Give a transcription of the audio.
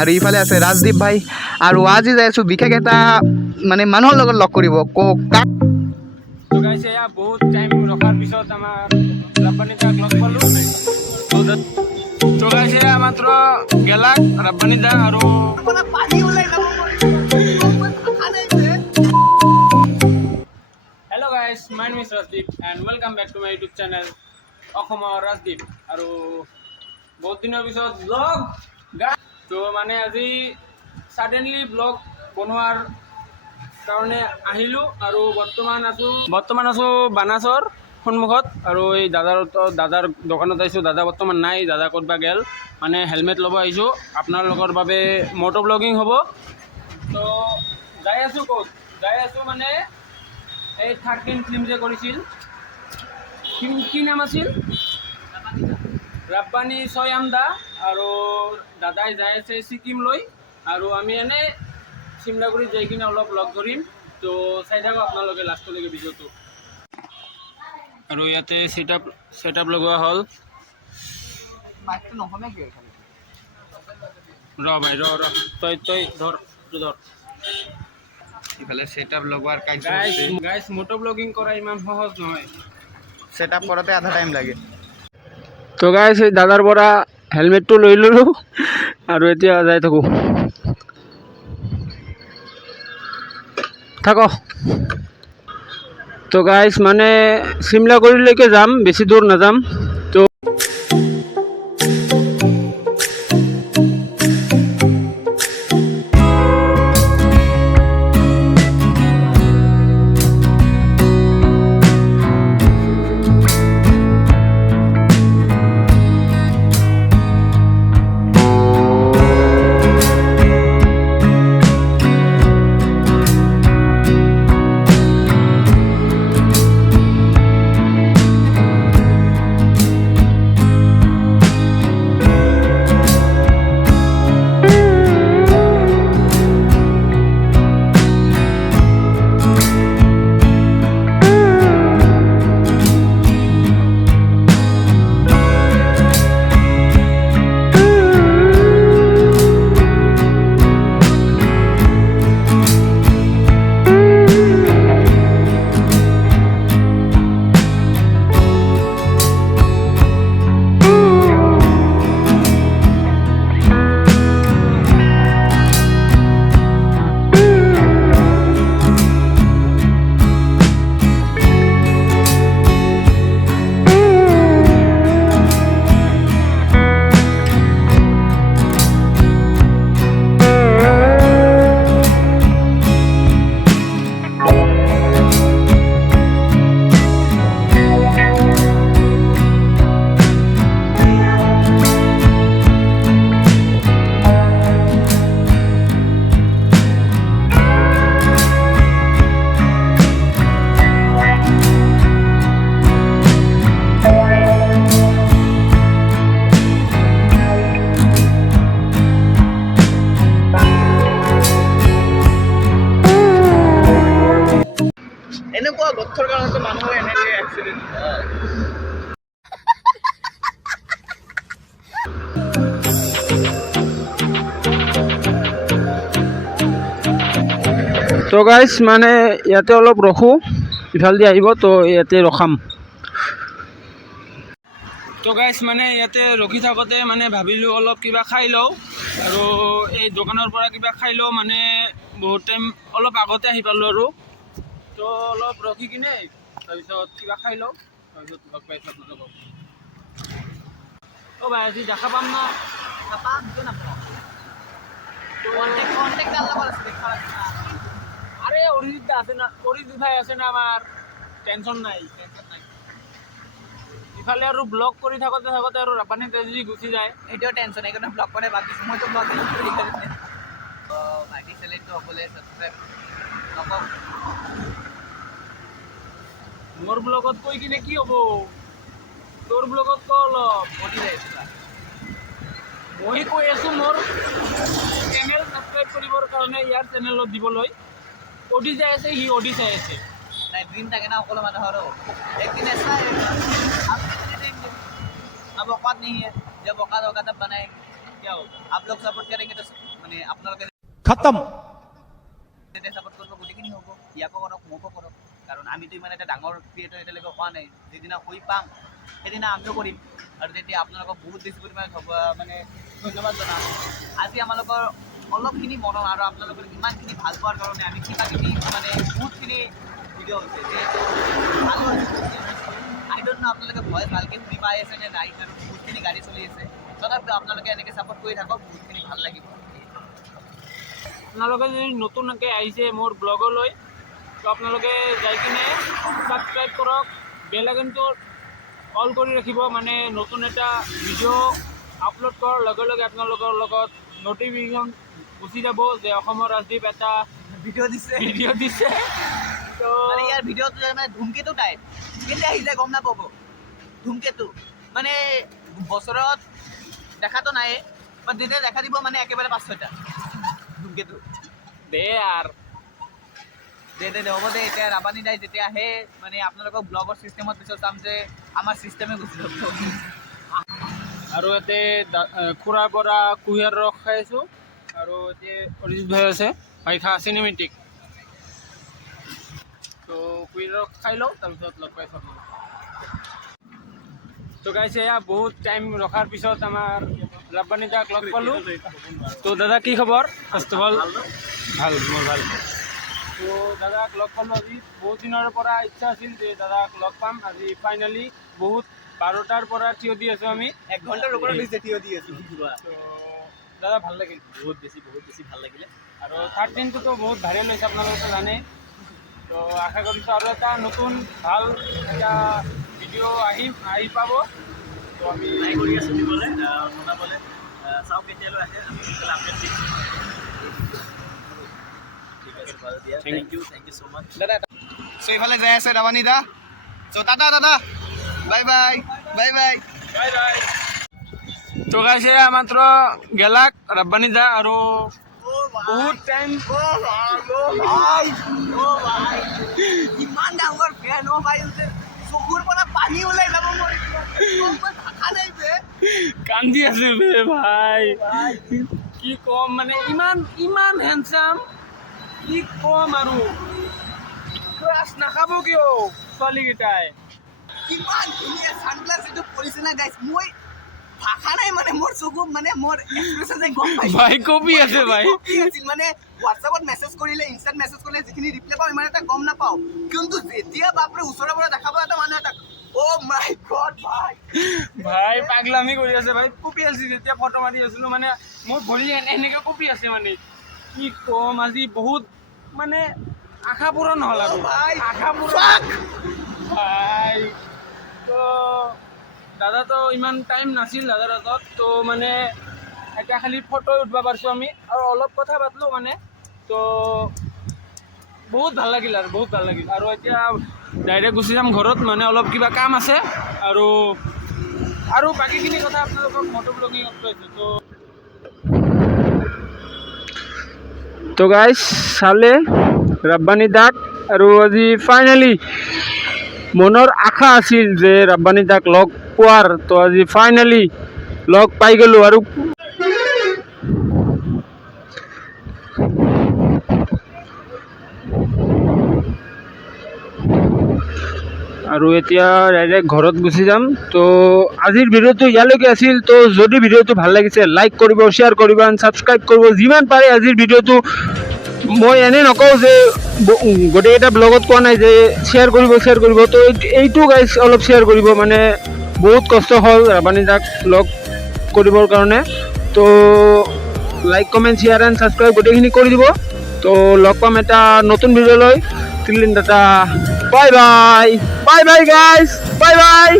আৰু ইফালে আছে ৰাজদীপ ভাই আৰু আজি যাই আছোঁ বিশেষ এটা মানে মানুহৰ লগত লগ কৰিব কাক বহুত টাইম ৰখাৰ পিছত আমাৰ ৰাব্বানী দাক লগ পালোঁ তো গাইছে মাত্ৰ গেলাক ৰাব্বানী দা আৰু hello' guys my name is Rajdeep and welcome back to my YouTube channel অসমৰ ৰাজদীপ আৰু বহুত দিনৰ পিছত ব্লগ তো মানে আজি ছাডেনলি ব্লগ বনোৱাৰ কাৰণে আহিলোঁ আৰু বৰ্তমান আছোঁ বানাছৰ সন্মুখত আৰু এই দাদাৰ দোকানত আহিছোঁ। দাদা বৰ্তমান নাই, দাদা ক'তবা গেল, মানে হেলমেট ল'ব আহিছোঁ আপোনালোকৰ বাবে মটো ব্লগিং হ'ব। তো যাই আছোঁ মানে এই থাৰ্ড ফিল্ম যে কৰিছিল কি নাম আছিল ৰাব্বানী ছয়াম দা আৰু দাদাই যাই আছে ছিকিম লৈ আৰু আমি এনেই চিমলাগুৰিত যাই কিনে অলপ লগ ধৰিম। তো চাই থাকক আপোনালোকে লাষ্টলৈকে ভিডিঅ'টো। আৰু ইয়াতে ছেট আপ লগোৱা হ'ল। ৰ ভাই ৰ তই ধৰ ইফালে ছেট আপ লগোৱাৰ গাইজ মটো ব্লগিং কৰা ইমান সহজ নহয়, ছেট আপ কৰোঁতে আধা টাইম লাগে। তো গাইজ এই দাদাৰ পৰা হেলমেটটো লৈ ল'লোঁ আৰু এতিয়া যাই থাক। তো গাইজ মানে চিমলাগুৰিলৈকে যাম, বেছি দূৰ নাযাম। তো এনেকুৱা গঠৰ কাৰণেতো মানুহৰ এনেকৈ এক্সিডেণ্ট হয়। তো গাইজ মানে ইয়াতে অলপ ৰখোঁ, ইফালেদি আহিব তো ইয়াতে ৰখাম। তো গাইজ মানে ইয়াতে ৰখি থাকোঁতে মানে ভাবিলোঁ অলপ কিবা খাই লওঁ আৰু এই দোকানৰ পৰা কিবা খাই লওঁ, মানে বহুত টাইম অলপ আগতে আহি পালোঁ আৰু তো অলপ ৰখি কিনে তাৰপিছত কিবা খাই লওঁ, তাৰপিছত লগ পাইছোঁ আপোনালোকক। অ' ভাই আজি দেখা পাম না? আরে অরিজিৎ দা আছে না, অরিজিৎ ভাই আছে না, আমার টেনশন নাই। ইফালে আৰু ব্লগ কৰি থাকোঁতে আৰু ৰাব্বানী যদি গুচি যায় এইটোও টেনশ্যন, সেইকাৰণে ব্লগ কৰে বাদ দিছোঁ। মইতো ব্লগ ভাইটি চেনেলটো সকলোৱে ছাবস্ক্ৰাইব নকওঁ। মোৰ ব্লগত কৈ কিনে কি হ'ব? তোৰ ব্লগত ক অলপ পঢ়ি যায় আছোঁ। মই কৈ আছোঁ মোৰ চেনেল ছাবস্ক্ৰাইব কৰিবৰ কাৰণে ইয়াৰ চেনেলত দিবলৈ। অডি যাই আছে, সি অডি চাই আছে। নাই ড্ৰিম থাকে না সকলো মানুহৰো, একদিন এচাই अब औकात नहीं है, जब औकात होगा तब बनाएंगे, क्या होगा? आप लोग सपोर्ट करेंगे तो মানে আপোনালোকে खत्म। যেতিয়া ছাপোৰ্ট কৰিব গোটেইখিনি হ'ব, ইয়াকো কৰক মোকো কৰক, কাৰণ আমিতো ইমান এটা ডাঙৰ ক্ৰিয়েটৰ এতিয়ালৈকে হোৱা নাই। যিদিনা হৈ পাম সেইদিনা আমিও কৰিম, আৰু তেতিয়া আপোনালোকক বহুত বেছি পৰিমাণে মানে ধন্যবাদ জনাম। আজি আমালোকৰ অলপখিনি মনৰ আৰু আপোনালোকৰ ইমানখিনি ভাল পোৱাৰ কাৰণে আমি কিবাকিবি মানে বহুতখিনি ভিডিঅ' হৈছে, যিহেতু ভালো হৈছে। আই ডণ্ট ন' আপোনালোকে ভয় ভালকৈ শুনি পাই আছে নে নাই, কাৰণ বহুতখিনি গাড়ী চলি আছে। তথাপিও আপোনালোকে এনেকৈ ছাপোৰ্ট কৰি থাকক, বহুতখিনি ভাল লাগিব। আপোনালোকে যদি নতুনকৈ আহিছে মোৰ ব্লগলৈ, তো আপোনালোকে যাই কিনে ছাবস্ক্ৰাইব কৰক, বেল আইকনটো অল কৰি ৰাখিব, মানে নতুন এটা ভিডিঅ' আপলোড কৰাৰ লগে লগে আপোনালোকৰ লগত নটিফিকেশ্যন গুচি যাব যে অসমৰ ৰাজদ্বীপ এটা ভিডিঅ' দিছে ভিডিঅ' দিছে। তো মানে ইয়াৰ ভিডিঅ'টো মানে ধুমকেতু টাইপ, কেতিয়া আহিলে গম নাপাব। ধুমকেতু মানে বছৰত দেখাটো নাই, বাট যেতিয়া দেখা দিব মানে একেবাৰে 5-6টা ধুমকেতু। দে আৰু দে হ'ব দে। এতিয়া ৰাবানী দাই যেতিয়া আহে মানে আপোনালোকক ব্লগৰ ছিষ্টেমত পিছত চাম যে আমাৰ ছিষ্টেমে গুচি যাব। আৰু ইয়াতে খুৰাৰ পৰা কুঁহিয়াৰ ৰস খাই আছোঁ, আৰু এতিয়া অৰিজিত ভাই আছে, ভাই খা চিনেমেটিক। তো কুঁহিয়াৰ ৰস খাই লওঁ, তাৰপিছত লগ পাই চাব। তো গাইছে এয়া বহুত টাইম ৰখাৰ পিছত আমাৰ ৰাব্বানী দাক লগ পালোঁ। তো দাদা কি খবৰ? ফাৰ্ষ্ট অফ অল ভাল, মোৰ ভাল। তো দাদাক লগ পালোঁ আজি, বহুত দিনৰ পৰা ইচ্ছা আছিল যে দাদাক লগ পাম। আজি ফাইনেলি বহুত 12টাৰ পৰা থিয় দি আছোঁ আমি, 1 ঘণ্টাৰ ওপৰত হৈছে থিয় দি আছোঁ। তো দাদা ভাল লাগিল, বহুত বেছি ভাল লাগিলে। আৰু 13টোতো বহুত ভাইৰেল হৈছে, আপোনালোকে জানে। তো আশা কৰিছোঁ আৰু এটা নতুন ভাল এটা ভিডিঅ' আহি পাব। তো আমি ট্ৰাই কৰি আছোঁ দিবলৈ, বনাবলৈ। চাওক কেতিয়ালৈ আহে, আমি সোনকালে আপডেট দিম। ঠিক আছে বাৰু দিয়া, থেংক ইউ ছ' মাছ দাদা। চ' এইফালে যাই আছে ৰাবানী দা। চ' টাটা দাদা, বাই বাই বাই বাই। বাই বাই। তো গাইছে মাত্ৰ গেলাক ৰাব্বানী দা, আৰু বহুত টাইম ইমান ডাঙৰ ফেন অ' ভাই, চকুৰ পৰা পানী ওলাই যাব মোৰ, ভাষা নাই বে। কান্দি আছোঁ বে ভাই, কি ক'ম মানে ইমান হেণ্ডচাম, কি ক'ম আৰু। ক্ৰাছ নাখাব কিয় ছোৱালীকেইটাই? কিমান ধুনীয়া ছানগ্লাছ এইটো পৰিছে না গাইছ, মই ভাষা নাই মানে, মোৰ চকু মানে মোৰ এক্সপ্ৰেছন যে গম পাইছোঁ। ভাই কপি আছে ভাই, কি আছিল মানে হোৱাটছআপত মেছেজ কৰিলে, ইনষ্টাত মেছেজ কৰিলে যিখিনি ৰিপ্লাই পাওঁ ইমান এটা গম নাপাওঁ, কিন্তু যেতিয়া বাপৰে ওচৰৰ পৰা দেখা পাওঁ এটা মানুহ এটাক, অ' মাই গড ভাই। ভাই পাগলামি কৰি আছে ভাই, কপি আছে। যেতিয়া ফটো মাৰি আছিলোঁ মানে মোৰ ভৰি এনেকৈ কপি আছে, মানে কি ক'ম। আজি বহুত মানে আশা পূৰণ হ'ল আৰু ভাই আশা পূৰণ ভাই। তো দাদাতো ইমান টাইম নাছিল দাদাৰ হাতত, তো মানে এতিয়া খালি ফটো উঠিব পাৰিছোঁ আমি, আৰু অলপ কথা পাতিলোঁ মানে। তো বহুত ভাল লাগিল আৰু বহুত ভাল লাগিল। আৰু এতিয়া ডাইৰেক্ট গুচি যাম ঘৰত, মানে অলপ কিবা কাম আছে, আৰু বাকীখিনি কথা আপোনালোকক মটো ব্লগিঙত কৈছোঁ। তো গাইজ চালে ৰাব্বানী দাক, আৰু আজি ফাইনেলি মনৰ আশা আছিল যে ৰাব্বানী দাক লগ পোৱাৰ, তো আজি ফাইনেলি লগ পাই গ'লোঁ। আৰু এতিয়া ডাইৰেক্ট ঘৰত গুচি যাম। তো আজিৰ ভিডিঅ'টো ইয়ালৈকে আছিল। তো যদি ভিডিঅ'টো ভাল লাগিছে লাইক কৰিব, শ্বেয়াৰ কৰিব, এণ্ড ছাবস্ক্ৰাইব কৰিব যিমান পাৰে। আজিৰ ভিডিঅ'টো মই এনে নকওঁ যে গোটেইকেইটা ব্লগত কোৱা নাই যে শ্বেয়াৰ কৰিব, তো এইটো গাইজ অলপ শ্বেয়াৰ কৰিব, মানে বহুত কষ্ট হ'ল ৰাব্বানী দাক লগ কৰিবৰ কাৰণে। তো like, comment, share and subscribe গোটেইখিনি কৰি দিব। তো লগ পাম এটা নতুন ভিডিঅ'লৈ। Till then tata, bye bye, bye bye guys, bye বাই।